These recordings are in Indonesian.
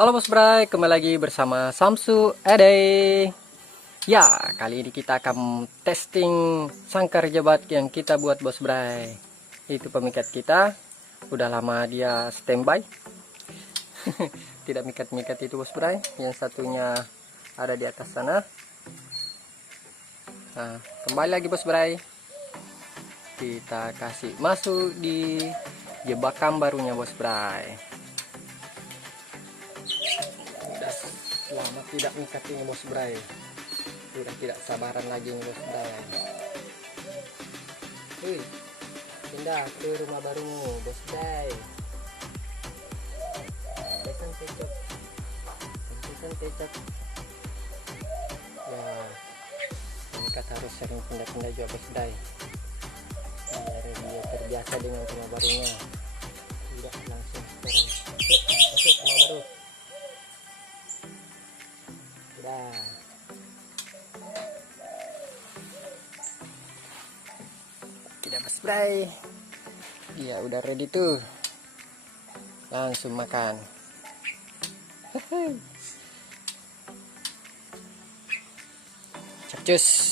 Halo Bos Bray, kembali lagi bersama Samsu Ede. Ya, kali ini kita akan testing sangkar jebat yang kita buat Bos Bray. Itu pemikat kita, udah lama dia standby. Tidak mikat-mikat itu Bos Bray, yang satunya ada di atas sana. Nah, kembali lagi Bos Bray. Kita kasih masuk di jebakan barunya Bos Bray. Lama tidak mikat ini Bos Bray, sudah tidak sabaran lagi nih Bos Bray. Wih, pindah ke rumah barumu Bos Bray. Hentikan kecap, hentikan kecap. Ya, mikat harus sering pindah-pindah juga Bos Bray, biar dia terbiasa dengan rumah barunya, tidak langsung sekarang. Masuk rumah baru. Udah. Tidak Bos Bray. Dia udah ready tuh. Langsung makan. Capcus.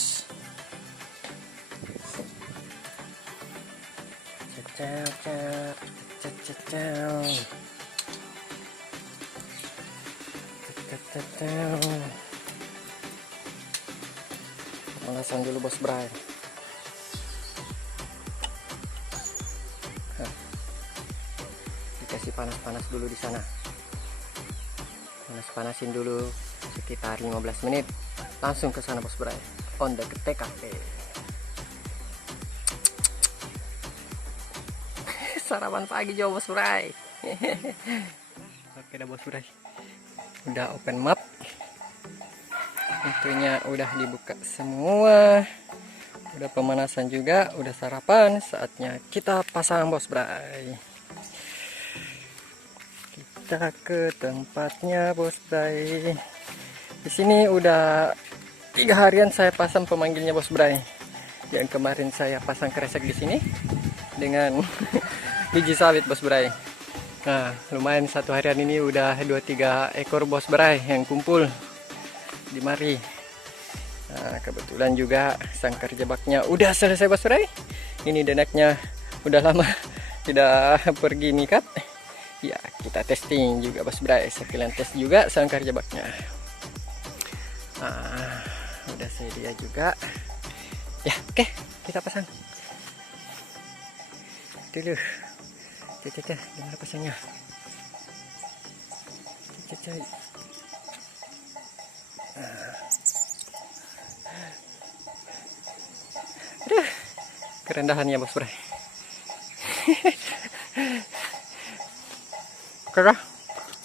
Pemanasan dulu Bos Bray. Dikasih panas-panas dulu di sana. Panas-panasin dulu sekitar 15 menit. Langsung ke sana Bos Bray. On the TKP. Sarapan pagi juga Bos Bray. Oke dah Bos Bray. Udah open map. Tentunya udah dibuka semua. Udah pemanasan juga, udah sarapan. Saatnya kita pasang Bos Bray. Kita ke tempatnya Bos Bray. Di sini udah 3 harian saya pasang pemanggilnya Bos Bray. Yang kemarin saya pasang kresek di sini dengan biji sawit Bos Bray. Nah, lumayan 1 harian ini udah 2-3 ekor Bos Bray yang kumpul di mari. Nah, kebetulan juga sangkar jebaknya udah selesai Bos Bray. Ini denaknya udah lama tidak pergi mikat. Ya, kita testing juga Bos Bray, sekalian tes juga sangkar jebaknya. Nah, udah sedia juga. Ya, oke, kita pasang dulu. Caca, gimana pasangnya? Caca. Aduh, kerendahannya Bos Bray. Oke lah,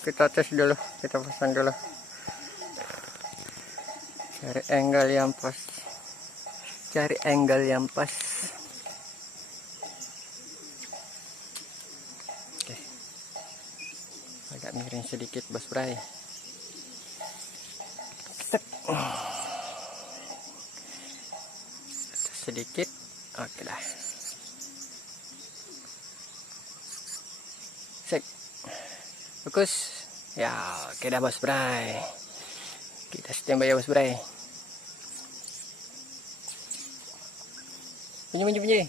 kita tes dulu, kita pasang dulu. Cari angle yang pas. Cari angle yang pas. Oke. Agak miring sedikit Bos Bray. Sedikit. Oke dah. Sek. Fokus. Ya, oke dah Bos Bray. Kita standby ya Bos Bray. Bunyi.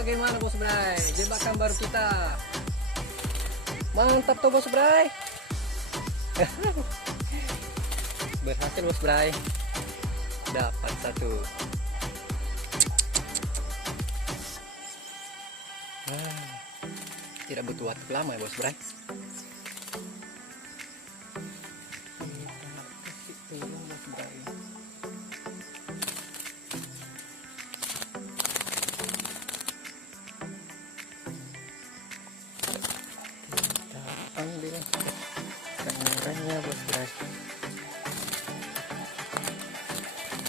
Bagaimana Bos Bray? Jebakan baru kita. Mantap tuh Bos Bray. Berhasil Bos Bray. Dapat satu. Tidak butuh waktu lama ya Bos Bray. Ambil kameranya Bos Bray.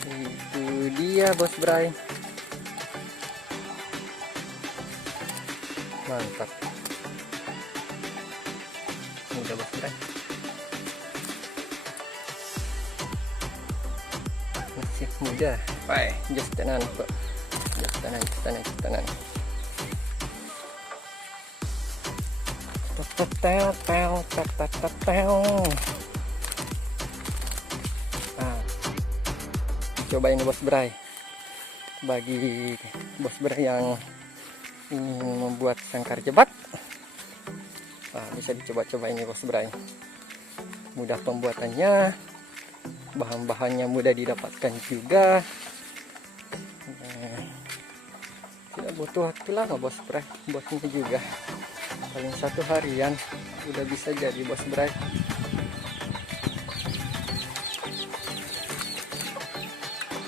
Itu dia Bos Bray. Mantap. Mudah Bos Bray. Masih mudah. Baik, just tenan kok. Just tenan. Coba ini Bos Bray. Bagi Bos Bray yang ingin membuat sangkar jebak, bisa dicoba-coba ini Bos Bray. Mudah pembuatannya, bahan-bahannya mudah didapatkan juga. Tidak butuh waktu lama Bos Bray buatnya juga. Paling 1 harian udah bisa jadi Bos Bray.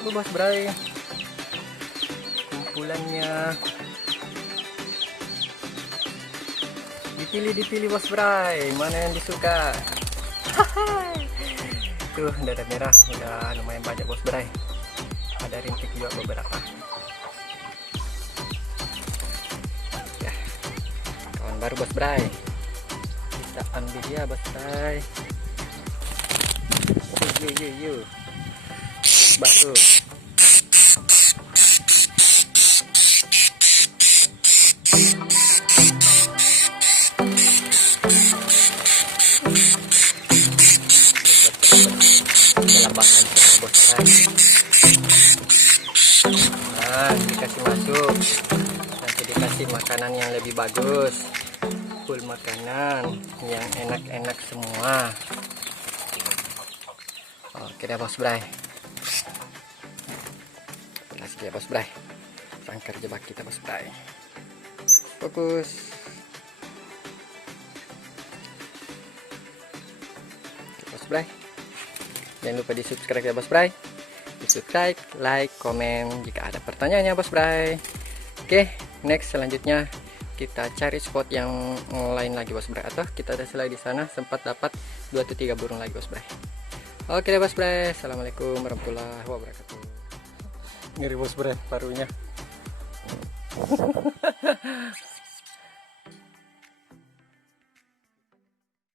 Itu Bos Bray kumpulannya. Dipilih Bos Bray, mana yang disuka. Tuh udah merah, udah lumayan banyak Bos Bray. Ada rintik juga beberapa. Baru Bos Bray, kita ambil dia Bos Bray. Yuk baru lapangan Bos Bray. Dikasih masuk, nanti dikasih makanan yang lebih bagus. Full makanan yang enak-enak semua. Oke deh Bos Bray. Kasih ya Bos Bray. Sangkar jebak kita Bos Bray. Fokus. Oke, Bos Bray. Jangan lupa di subscribe ya Bos Bray. Di subscribe, like, komen jika ada pertanyaannya Bos Bray. Oke, next selanjutnya kita cari spot yang lain lagi Bos Bray, atau kita ada selai di sana sempat dapat 2 atau 3 burung lagi Bos Bray. Oke deh Bos Bray, assalamualaikum warahmatullahi wabarakatuh. Ngeri Bos Bray parunya.